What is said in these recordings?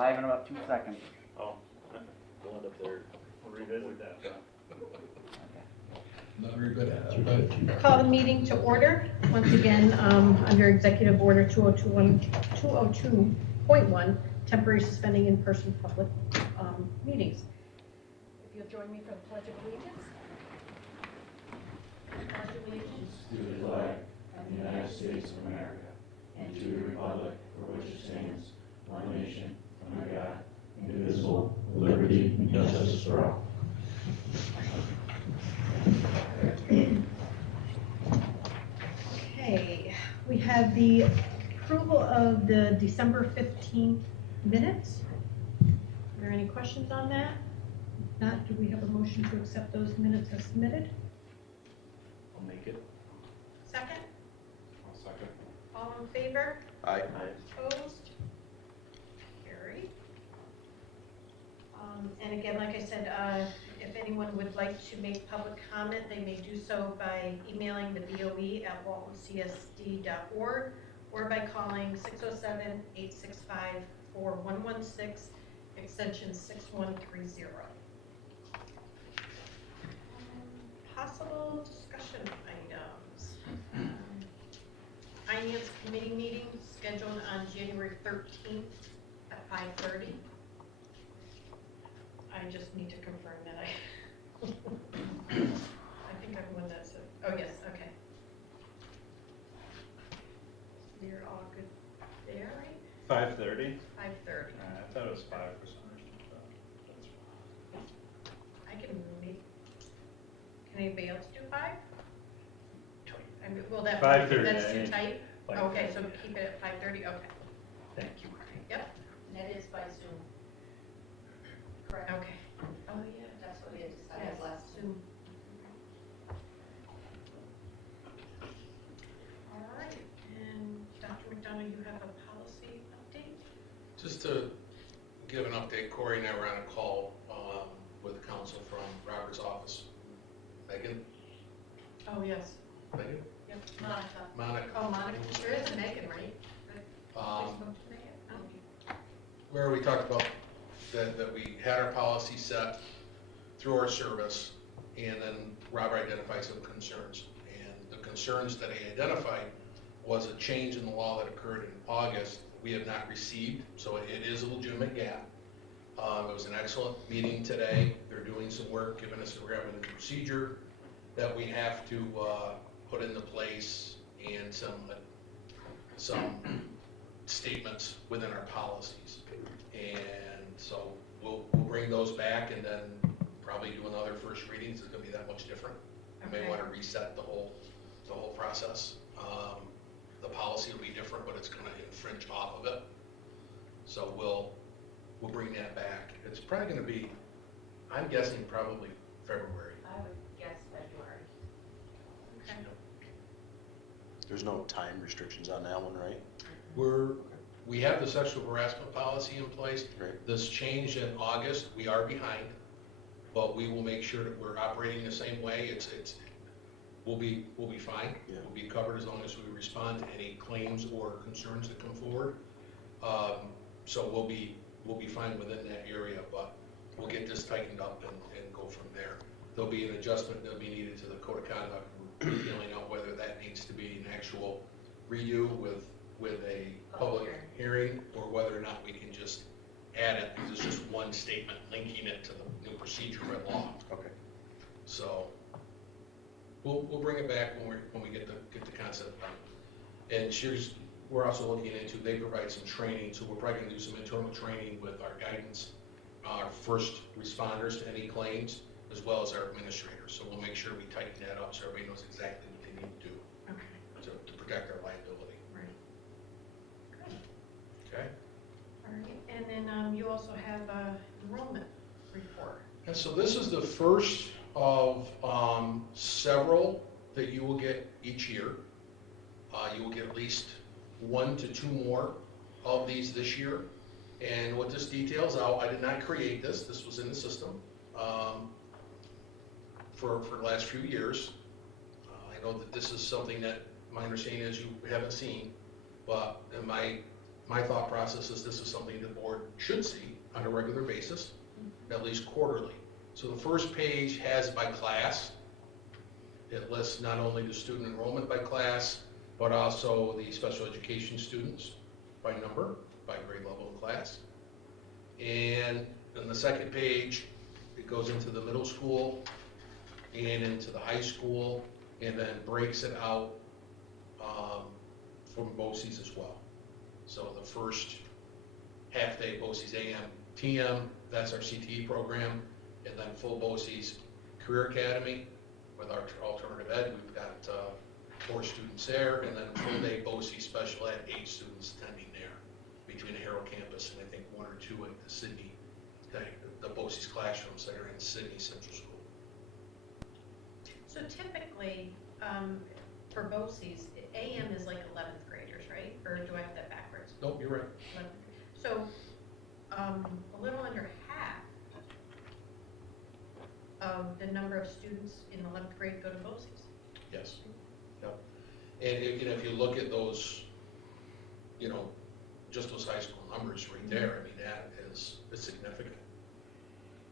live in about 2 seconds. Oh, we'll end up there. We'll revisit that. Not very good at it. Call the meeting to order. Once again, under Executive Order 202.1, temporary suspending in-person public meetings. If you'll join me for the Pledge of Allegiance. Pledge of Allegiance to the flag of the United States of America and to the republic for which it stands, one nation, under God, indivisible, with liberty and justice for all. Okay, we have the approval of the December 15th minutes. Are there any questions on that? If not, do we have a motion to accept those minutes as submitted? I'll make it. Second? I'll second. All in favor? Aye. Opposed? Carried. And again, like I said, if anyone would like to make public comment, they may do so by emailing the BOE at waltoncsd.org or by calling 607-865-4116, extension 6130. Possible discussion items. Finance committee meeting scheduled on January 13th at 5:30. I just need to confirm that I think everyone that's it. Oh, yes, okay. You're all good there, right? 5:30? 5:30. I thought it was 5 for some reason. I can make, can anybody else do 5? I mean, well, that, 5:30, that's I too think. tight? 5:30. Okay, so keep it at 5:30, okay. Thank you. Yep, And that is by Zoom. Correct? okay. Oh, yeah. That's what we had decided Yes, last Zoom. All right, and Dr. McDonough, you have a policy update? Just to give an update, Corey and I were on a call with counsel from Robert's office. Megan? Oh, yes. Megan? Yep. Monica. Monica. Oh, Monica, there is a Megan, right? Um, Spoke to Megan? Oh. where we talked about that we had our policy set through our service, and then Robert identified some concerns. And the concerns that he identified was a change in the law that occurred in August we have not received, so it is a legitimate gap. It was an excellent meeting today. They're doing some work, giving us a revenue procedure that we have to put into place, and some statements within our policies. And so we'll bring those back, and then probably do another first reading. It's gonna be that much different. We may Okay. want to reset the whole process. The policy will be different, but it's gonna infringe off of it. So we'll bring that back. It's probably gonna be, I'm guessing probably February. I would guess February. Okay. There's no time restrictions on that one, right? We have the sexual harassment policy in place. Right. This changed in August. We are behind, but we will make sure that we're operating the same way. We'll be fine. Yeah. We'll be covered as long as we respond to any claims or concerns that come forward. So we'll be fine within that area, but we'll get this tightened up and go from there. There'll be an adjustment that'll be needed to the code of conduct, feeling out whether that needs to be an actual redo with a public hearing, or whether or not we can just add it, because it's just one statement linking it to the new procedure at law. Okay. So we'll bring it back when we get the concept done. And we're also looking into, they provide some training, so we're probably gonna do some internal training with our guidance, our first responders to any claims, as well as our administrators. So we'll make sure we tighten that up so everybody knows exactly what they need to do Okay, to protect our liability. right. Good. Okay? All right, and then you also have a enrollment report. And so this is the first of several that you will get each year. You will get at least 1 to 2 more of these this year. And what this details out, I did not create this. This was in the system for the last few years. I know that this is something that my understanding is you haven't seen, but in my my thought process is this is something the board should see on a regular basis, at least quarterly. So the first page has by class. It lists not only the student enrollment by class, but also the special education students by number, by grade level of class. And then the second page, it goes into the middle school and into the high school, and then breaks it out from BOCES as well. So the first half-day BOCES AM, TM, that's our CTE program, and then full BOCES Career Academy with our alternative ed. We've got 4 students there, and then full-day BOCES Special Ed, 8 students attending there between the Harrow campus and I think 1 or 2 at the Sydney, the BOCES classrooms that are in Sydney Central School. So typically, for BOCES, AM is like 11th graders, right? Or do I have that backwards? Nope, you're right. 11th. So, a little under half of the number of students in 11th grade go to BOCES. Yes. Yep. And if you look at those, just those high school numbers right there, I mean, that is significant.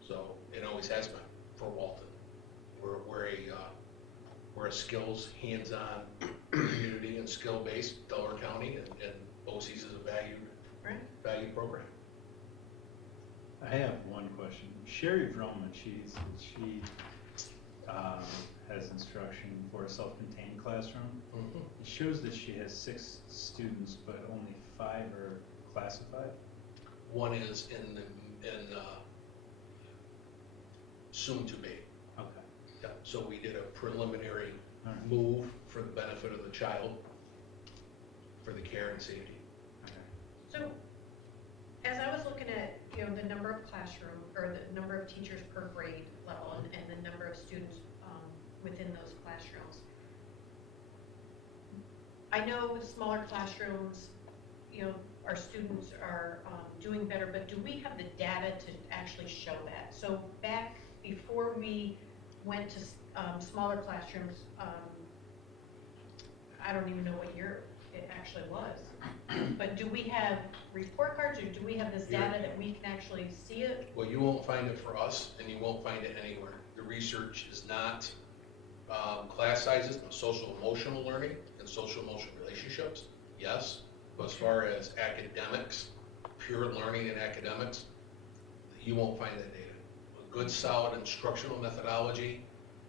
So it always has been for Walton. We're a skills, hands-on community and skill-based Delaware County, and BOCES is a valued program. I have one question. Sherry Vroma, she has instruction for a self-contained classroom. Mhm. It shows that she has 6 students, but only 5 are classified. One is in soon to be. Okay. Yeah, so we did a preliminary All right. move for the benefit of the child, for the care and safety. Okay. So, as I was looking at, the number of classroom, or the number of teachers per grade level, and the number of students within those classrooms, I know smaller classrooms, our students are doing better, but do we have the data to actually show that? So back before we went to smaller classrooms, I don't even know what year it actually was. But do we have report cards, or do we have this data that we can actually see it? Well, you won't find it for us, and you won't find it anywhere. The research is not class sizes, no social emotional learning and social emotional relationships, yes. But as far as academics, pure learning and academics, you won't find that data. A good solid instructional methodology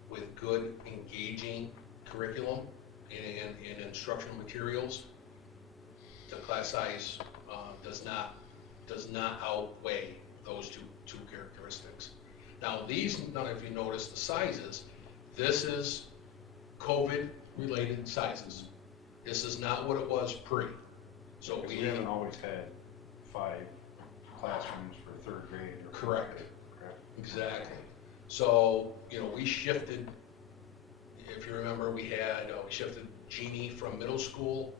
with good engaging curriculum and instructional materials, the class size does not outweigh those two characteristics. Now if you notice the sizes, this is COVID-related sizes. This is not what it was pre. So Because we haven't always had 5 classrooms for 3rd grade. Or Correct. Correct. Exactly. So, we shifted, if you remember, we shifted Jeannie from middle school.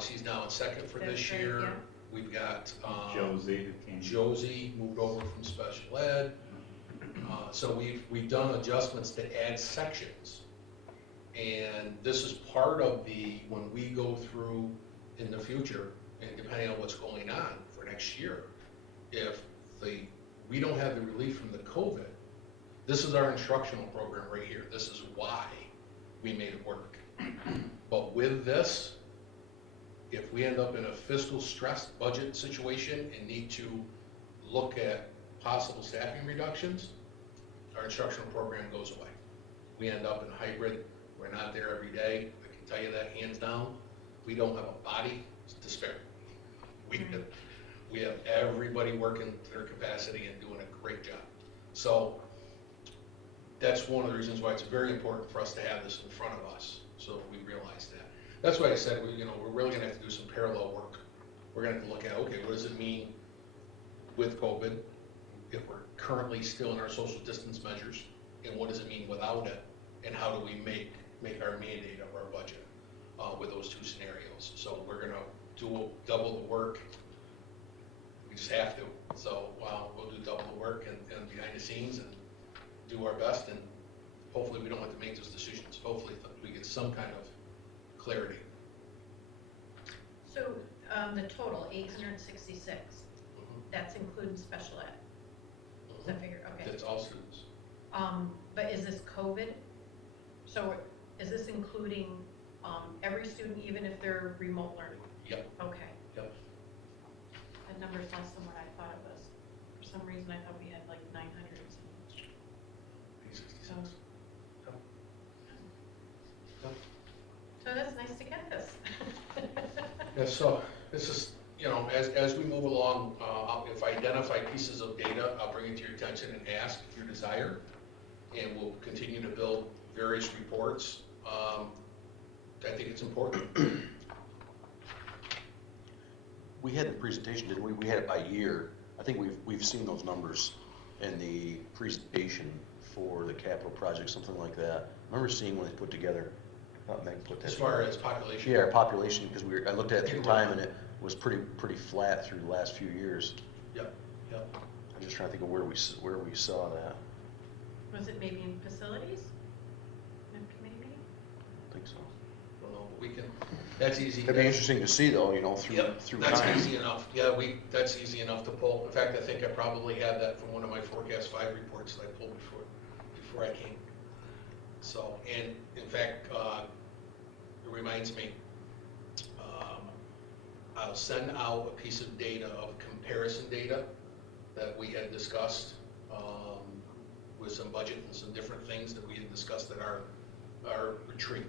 She's now in 2nd for That's this right, year. yeah. We've got Josie came. Josie moved over from special ed. So we've done adjustments to add sections. And this is part of when we go through in the future, and depending on what's going on for next year, if we don't have the relief from the COVID, this is our instructional program right here. This is why we made it work. But with this, if we end up in a fiscal stressed budget situation and need to look at possible staffing reductions, our instructional program goes away. We end up in hybrid. We're not there every day. I can tell you that hands down. We don't have a body to spare. We have everybody working to their capacity and doing a great job. So that's one of the reasons why it's very important for us to have this in front of us, so we realize that. That's why I said we're really going to have to do some parallel work. We're going to have to look at, okay, what does it mean with COVID if we're currently still in our social distance measures, and what does it mean without it, and how do we make our mandate of our budget with those 2 scenarios. So we're going to do double the work. We just have to. So we'll do double the work and behind the scenes and do our best, and hopefully we don't have to make those decisions. Hopefully we get some kind of clarity. So, the total, 866, that's including special ed. Is that figure, okay. That's all students. But is this COVID? So is this including, every student, even if they're remote learning? Yep. Okay. Yep. That number's less than what I thought it was. For some reason, I thought we had like 900 and something. 866. So, Yep. Yep. so that's nice to get this. Yeah, so this is, you know, as we move along, if I identify pieces of data, I'll bring it to your attention and ask if you desire. And we'll continue to build various reports. I think it's important. We had the presentation, didn't we? We had it by year. I think we've seen those numbers in the presentation for the capital project, something like that. I remember seeing when they put together, I thought Meg put that. As far as population. Yeah, our population, because I looked at it through time and it was pretty flat through the last few years. Yep, yep. I'm just trying to think of where we saw that. Was it maybe in facilities? In committee meeting? I think so. Well, no, we can, that's easy. It'd be interesting to see though, you know, through Yep, time. that's easy enough. Yeah, that's easy enough to pull. In fact, I think I probably had that from one of my Forecast 5 reports that I pulled before I came. So, and in fact, it reminds me, I'll send out a piece of data, of comparison data that we had discussed with some budget and some different things that we had discussed at our retreat.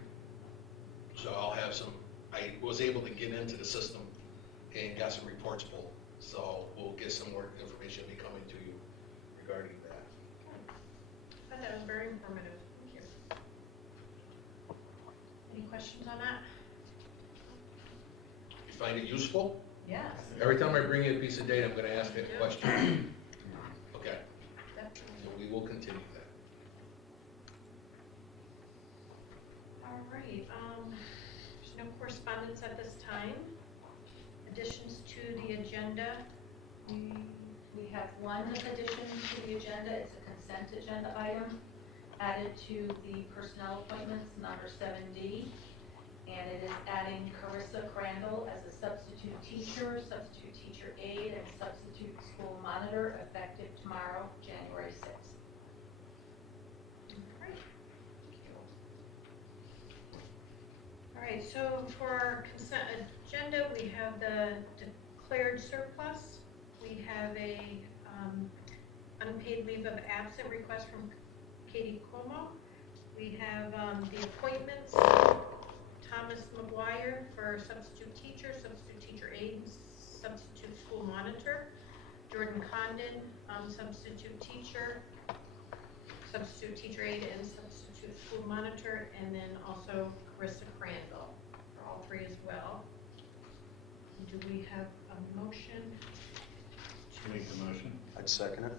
So I'll have some, I was able to get into the system and got some reports pulled. So we'll get some more information be coming to you regarding that. I thought that was very informative. Thank you. Any questions on that? You find it useful? Yes. Every time I bring you a piece of data, I'm gonna ask you a question. Okay, Definitely. so we will continue that. All right, there's no correspondence at this time. Additions to the agenda. We have one addition to the agenda. It's a consent agenda item added to the personnel appointments, number 7D. And it is adding Carissa Crandall as a substitute teacher aide, and substitute school monitor effective tomorrow, January 6th. All right. Thank you. All right, so for our consent agenda, we have the declared surplus. We have a unpaid leave of absent request from Katie Como. We have the appointments, Thomas McGuire for substitute teacher aide, substitute school monitor. Jordan Condon, substitute teacher aide, and substitute school monitor. And then also Carissa Crandall for all three as well. Do we have a motion? Make the motion. I'd second it.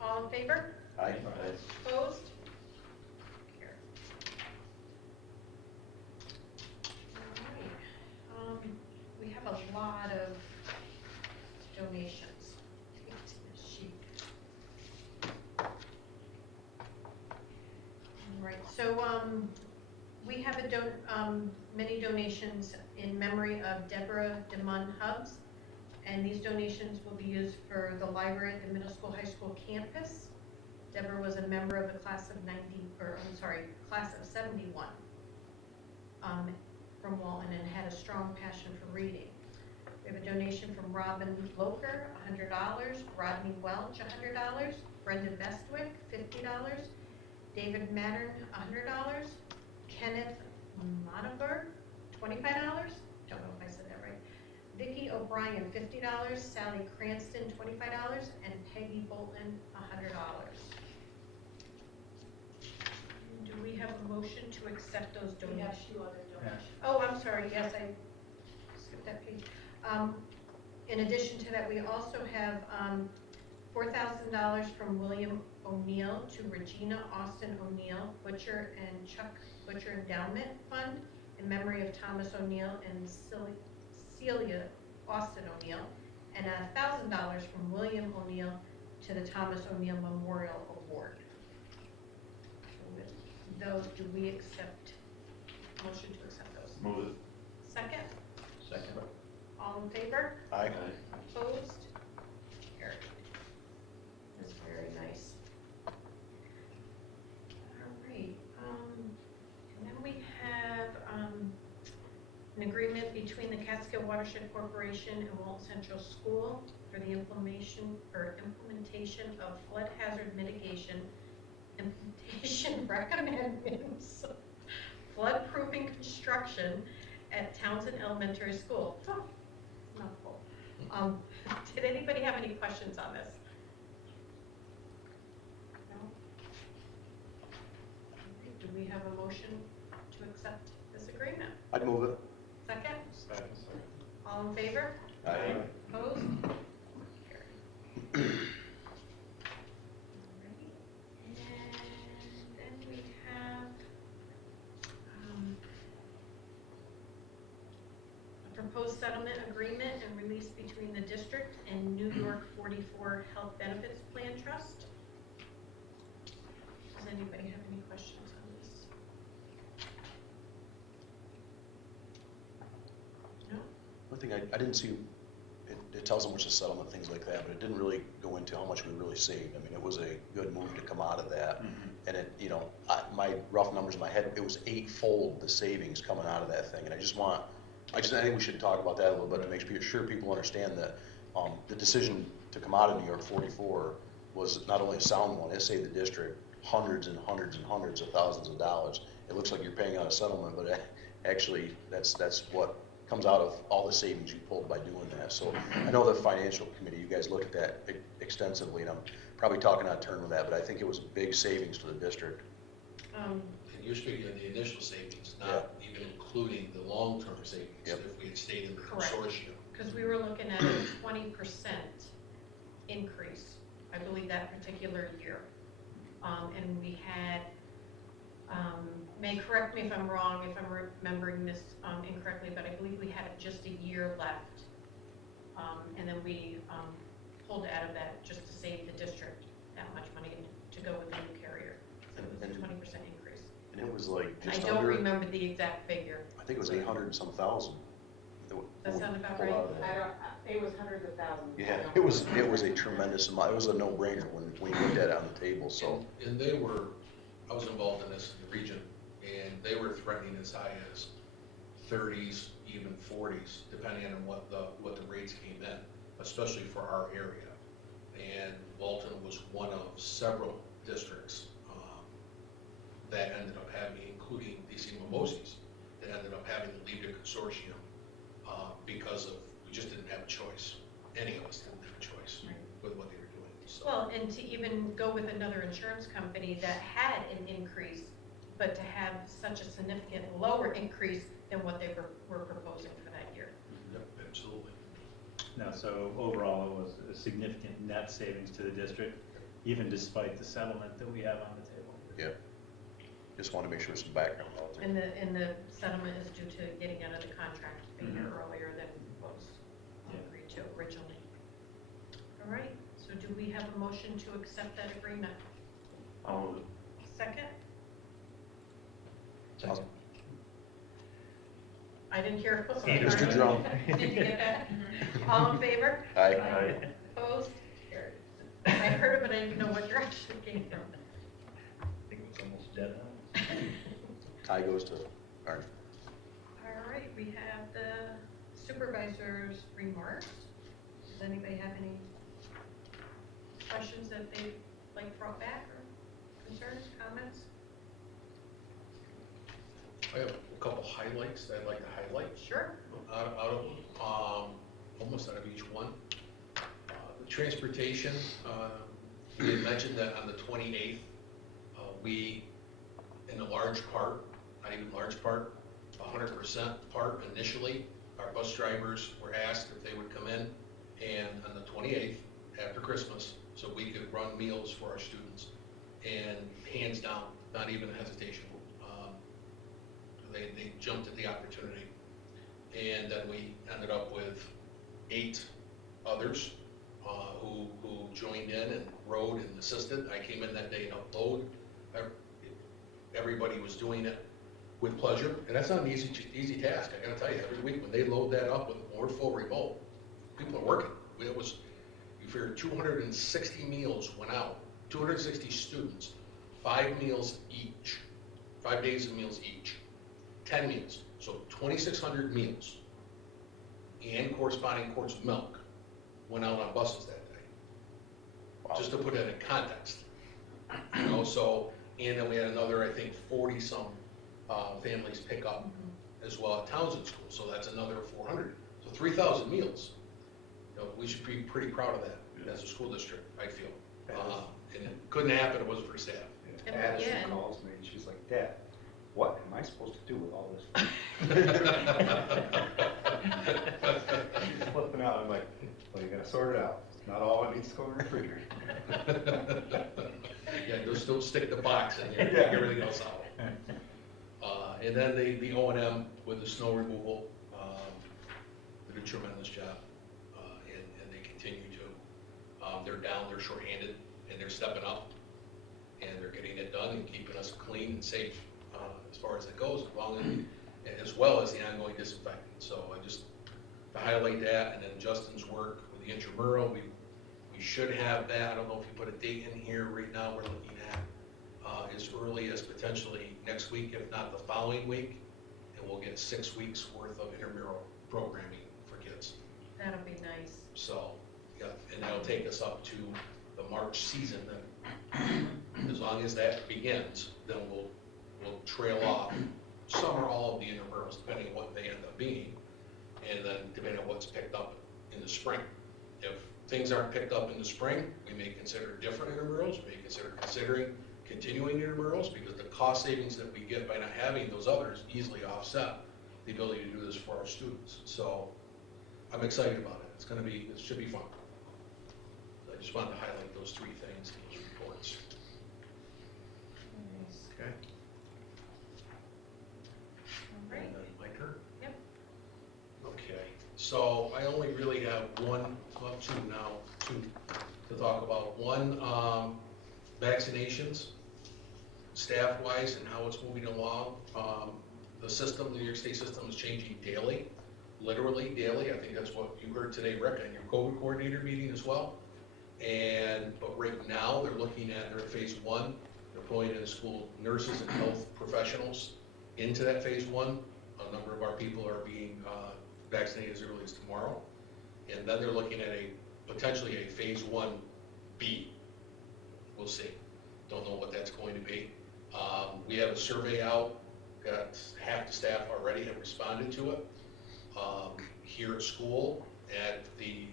All in favor? Aye. Opposed? Carried. All right. We have a lot of donations. All right, so we have many donations in memory of Deborah DeMunn Hubbs, and these donations will be used for the library at the middle school, high school campus. Deborah was a member of the class of class of 71 from Walton, and had a strong passion for reading. We have a donation from Robin Loker, $100, Rodney Welch, $100, Brendan Bestwick, $50, David Mattern, $100, Kenneth Monaberg, $25, don't know if I said that right, Vicki O'Brien, $50, Sally Cranston, $25, and Peggy Bolton, $100. Do we have a motion to accept those We have donations? 2 other donations. Oh, I'm sorry, yes, I skipped that page. In addition to that, we also have $4,000 from William O'Neill to Regina Austin O'Neill, Butcher and Chuck Butcher Endowment Fund in memory of Thomas O'Neill and Celia Austin O'Neill, and $1,000 from William O'Neill to the Thomas O'Neill Memorial Award. So with those, do we accept, motion to accept those? Move it. Second? Second. All in favor? Aye. Opposed? Carried. That's very nice. All right, and then we have, an agreement between the Catskill Watershed Corporation and Walton Central School for the implementation of flood hazard mitigation, recommendments, flood-proofing construction at Townsend Elementary School. Oh, mouthful. Did anybody have any questions on this? No? Do we have a motion to accept this agreement? I'd move it. Second? Second. All in favor? Aye. Opposed? Carried. Alrighty. And then we have a proposed settlement agreement and release between the district and New York 44 Health Benefits Plan Trust. Does anybody have any questions on this? No? One thing I didn't see, it tells how much the settlement, things like that, but it didn't really go into how much we really saved. I mean, it was a good move to come out of that. And it, you know, my rough numbers in my head, it was 8-fold the savings coming out of that thing. And I think we should talk about that a little bit to make sure people understand that the decision to come out of New York 44 was not only a sound one, it saved the district hundreds and hundreds and hundreds of thousands of dollars. It looks like you're paying out a settlement, but actually that's what comes out of all the savings you pulled by doing that. So I know the financial committee, you guys look at that extensively, and I'm probably talking out of turn with that, but I think it was a big savings to the district. And you're speaking of the initial savings, not even including the long-term savings, Yep. if we had stayed in the Correct. consortium. Because we were looking at a 20% increase, I believe that particular year. And we had, may correct me if I'm wrong, if I'm remembering this incorrectly, but I believe we had just a year left. And then we pulled out of that just to save the district that much money to go with the new carrier. So it was a 20% increase. And it was like I just don't under, remember the exact figure. I think it was 800 and some thousand. That sound about Pulled right? out of that. It was hundreds of thousands. Yeah, it was a tremendous amount. It was a no-brainer when you looked at it on the table, so. And I was involved in this in the region, and they were threatening as high as 30s, even 40s, depending on what the rates came in, especially for our area. And Walton was one of several districts that ended up having, including DC Mimosas, that ended up having to leave the consortium because we just didn't have a choice. Any of us didn't have a choice with what they were doing. So. Well, and to even go with another insurance company that had an increase, but to have such a significant lower increase than what they were proposing for that year. Yep, absolutely. No, so overall, it was a significant net savings to the district, even despite the settlement that we have on the table. Yeah. Just want to make sure some background out there. And the settlement is due to getting out of the contract a year earlier than was agreed to originally. All right, so do we have a motion to accept that agreement? I'll move it. Second? Second. I didn't hear. Mr. Drum. Did you get that? All in favor? Aye. Aye. Opposed? Carried. I heard it, but I didn't know what direction it came from. I think it's almost dead now. Tie goes to Arnie. All right, we have the supervisor's remarks. Does anybody have any questions that they'd like brought back or concerns, comments? I have a couple highlights that I'd like to highlight Sure. out of almost out of each one. The transportation, you had mentioned that on the 28th, we, in a large part, not even large part, 100% part initially, our bus drivers were asked if they would come in, and on the 28th, after Christmas, so we could run meals for our students. And hands down, not even a hesitation. They jumped at the opportunity. And then we ended up with 8 others who joined in and rode and assisted. I came in that day and helped load. Everybody was doing it with pleasure, and that's not an easy task, I gotta tell you, every week when they load that up with more full remote, people are working. It was, you figure 260 meals went out, 260 students, 5 meals each, 5 days of meals each, 10 meals, so 2,600 meals and corresponding quarts of milk went out on buses that day. Just to put that in context, you know, so, and then we had another, I think, 40-some families pick up as well at Townsend School, so that's another 400. So 3,000 meals. You know, we should be pretty proud of that as a school district, I feel. And it couldn't happen if it wasn't for staff. Addison Yeah. calls me and she's like, Dad, what am I supposed to do with all this? She's flipping out. I'm like, well, you gotta sort it out. Not all it needs to go in the refrigerator. Yeah, just don't stick the box in there, Yeah. take everything else out. And then the O&M with the snow removal, did a tremendous job, and they continue to. They're down, they're shorthanded, and they're stepping up, and they're getting it done and keeping us clean and safe as far as it goes, as well as the ongoing disinfecting. So I just, to highlight that, and then Justin's work with the intramural, we should have that. I don't know if you put a date in here. Right now, we're looking at as early as potentially next week, if not the following week, and we'll get 6 weeks worth of intramural programming for kids. That'll be nice. So, yeah, and that'll take us up to the March season. Then, as long as that begins, then we'll trail off some or all of the intramurals, depending on what they end up being, and then depending on what's picked up in the spring. If things aren't picked up in the spring, we may consider different intramurals. We may consider continuing intramurals, because the cost savings that we get by not having those others easily offset the ability to do this for our students. So I'm excited about it. It should be fun. I just wanted to highlight those 3 things in those reports. Okay. All right. And then my turn? Yep. Okay, so I only really have two to talk about. One, vaccinations, staff-wise, and how it's moving along. The system, the New York State system is changing daily, literally daily. I think that's what you heard today, Rick, in your COVID coordinator meeting as well. But right now, they're at phase 1. They're pulling in school nurses and health professionals into that phase 1. A number of our people are being vaccinated as early as tomorrow. And then they're looking at potentially a phase 1B. We'll see. Don't know what that's going to be. We have a survey out. Got half the staff already have responded to it. Here at school,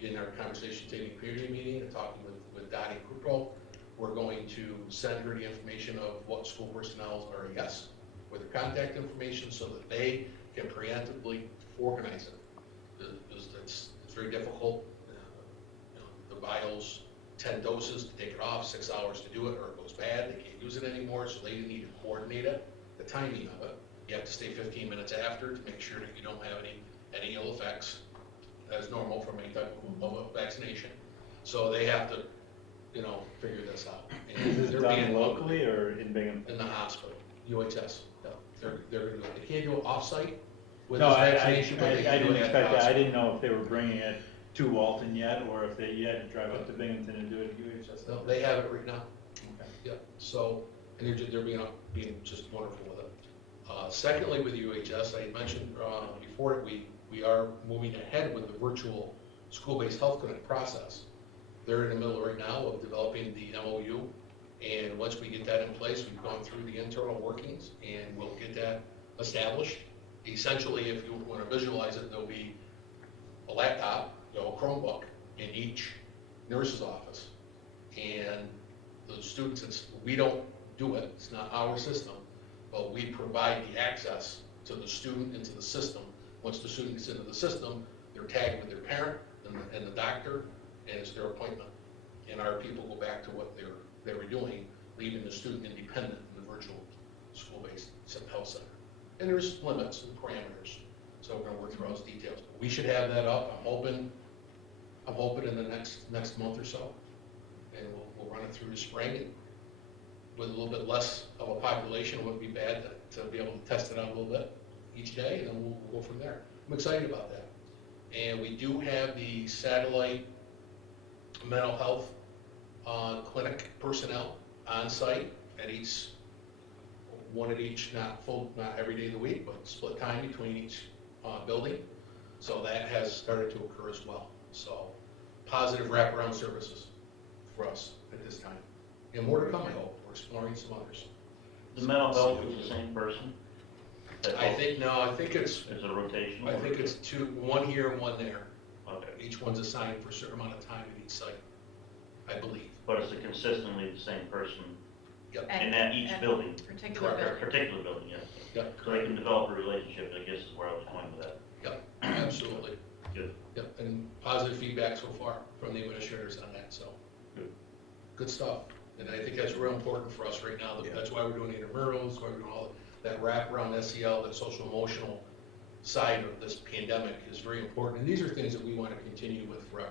in our conversation taking community meeting and talking with Dottie Krupo, we're going to send her the information of what school personnel are a yes, with their contact information, so that they can preemptively organize it. It's very difficult. The vials, 10 doses to take it off, 6 hours to do it, or it goes bad, they can't use it anymore, so they need to coordinate it, the timing of it. You have to stay 15 minutes after to make sure that you don't have any ill effects, as normal from any type of a vaccination. So they have to, figure this out. And Is this done locally or in Binghamton? in the hospital, UHS. Yeah. They can't do it off-site with No, this I vaccination, but they can do didn't it at the expect that. I hospital. didn't know if they were bringing it to Walton yet, or if you had to drive up to Binghamton and do it at UHS. No, they have it right now. Okay. Yeah, so, and they're being just wonderful with it. Secondly, with UHS, I had mentioned before, we are moving ahead with the virtual school-based health clinic process. They're in the middle right now of developing the MOU, and once we get that in place, we've gone through the internal workings, and we'll get that established. Essentially, if you want to visualize it, there'll be a laptop, a Chromebook in each nurse's office, and the students, we don't do it, it's not our system, but we provide the access to the student into the system. Once the student gets into the system, they're tagged with their parent and the doctor, and it's their appointment. And our people go back to what they were doing, leaving the student independent in the virtual school-based health center. And there's limits and parameters, so we're gonna work through those details. We should have that up, I'm hoping in the next month or so, and we'll run it through the spring, with a little bit less of a population, it wouldn't be bad to be able to test it out a little bit each day, and then we'll go from there. I'm excited about that. And we do have the satellite mental health clinic personnel on site at each, one at each, not every day of the week, but split time between each building. So that has started to occur as well. So positive wraparound services for us at this time. And more to come, I hope. We're exploring some others. The mental health is the same person? I think it's, Is it a rotation? I think it's two, one here and one there. Okay, Each one's assigned for a certain amount of time at each site, I believe. but it's consistently the same person Yep. in that each building? Particular Correct. building. Particular building, yes. Yep. So they can develop a relationship, I guess is where I was going with that. Yep, absolutely. Good. Yep, and positive feedback so far from the administrators on that, so. Good. Good stuff. And I think that's real important for us right now. Yeah. That's why we're doing the intramurals, that's why we're doing all that wraparound SEL, that social emotional side of this pandemic is very important. And these are things that we want to continue with forever.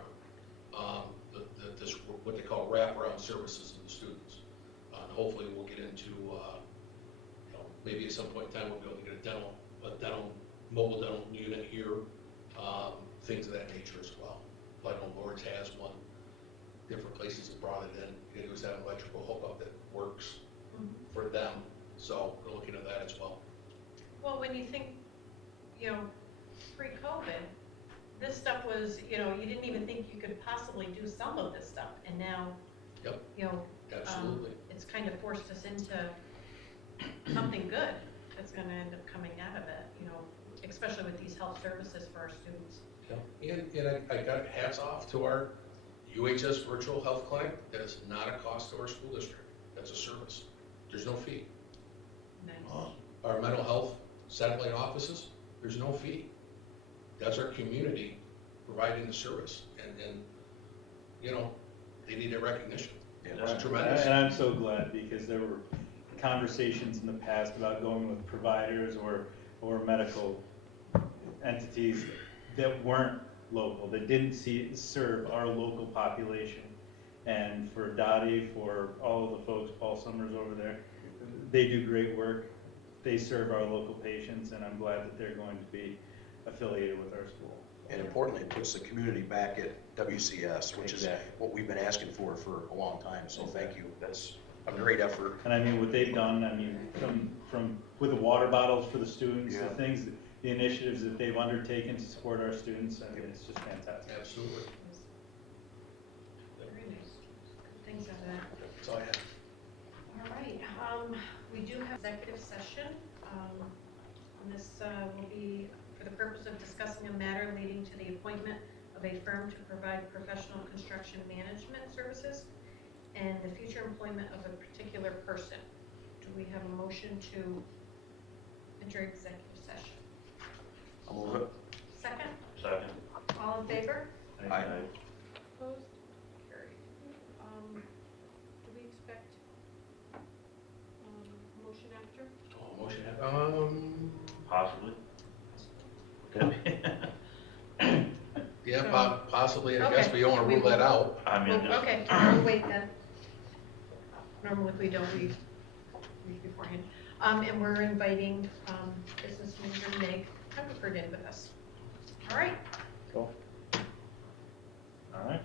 This, what they call wraparound services to the students. Hopefully we'll get into, maybe at some point in time we'll be able to get a mobile dental unit here, things of that nature as well. Like Lord's has one. Different places have brought it in. It was that electrical hookup that works for them. So we're looking at that as well. Well, when you think, pre-COVID, this stuff was, you didn't even think you could possibly do some of this stuff, and now, Yep. Absolutely. It's kind of forced us into something good that's gonna end up coming out of it, especially with these health services for our students. And I got hats off to our UHS virtual health clinic. That is not a cost to our school district. That's a service. There's no fee. Nice. Our mental health satellite offices, there's no fee. That's our community providing the service. And they need that recognition. Yeah. It's tremendous. And I'm so glad, because there were conversations in the past about going with providers or medical entities that weren't local, that didn't serve our local population. And for Dottie, for all of the folks, Paul Summers over there, they do great work. They serve our local patients, and I'm glad that they're going to be affiliated with our school. And importantly, it puts the community back at WCS, which is Exactly. what we've been asking for a long time. So thank you. That's a great effort. And I mean, what they've done, from with the water bottles for the students, Yeah. the things, the initiatives that they've undertaken to support our students, I mean, it's just fantastic. Absolutely. Very nice. Good things out of that. That's all I have. All right, we do have executive session. And this will be for the purpose of discussing a matter leading to the appointment of a firm to provide professional construction management services and the future employment of a particular person. Do we have a motion to enter executive session? I'll move it. Second? Second. All in favor? Aye. Opposed? Carried. Do we expect motion after? Oh, motion. Possibly. Yeah, possibly. I guess Okay. we don't want to rule that out. I mean, Well, okay, we'll wait then. Normally if we don't, we read beforehand. And we're inviting business manager Meg Hungerford in with us. All right. Cool. All right.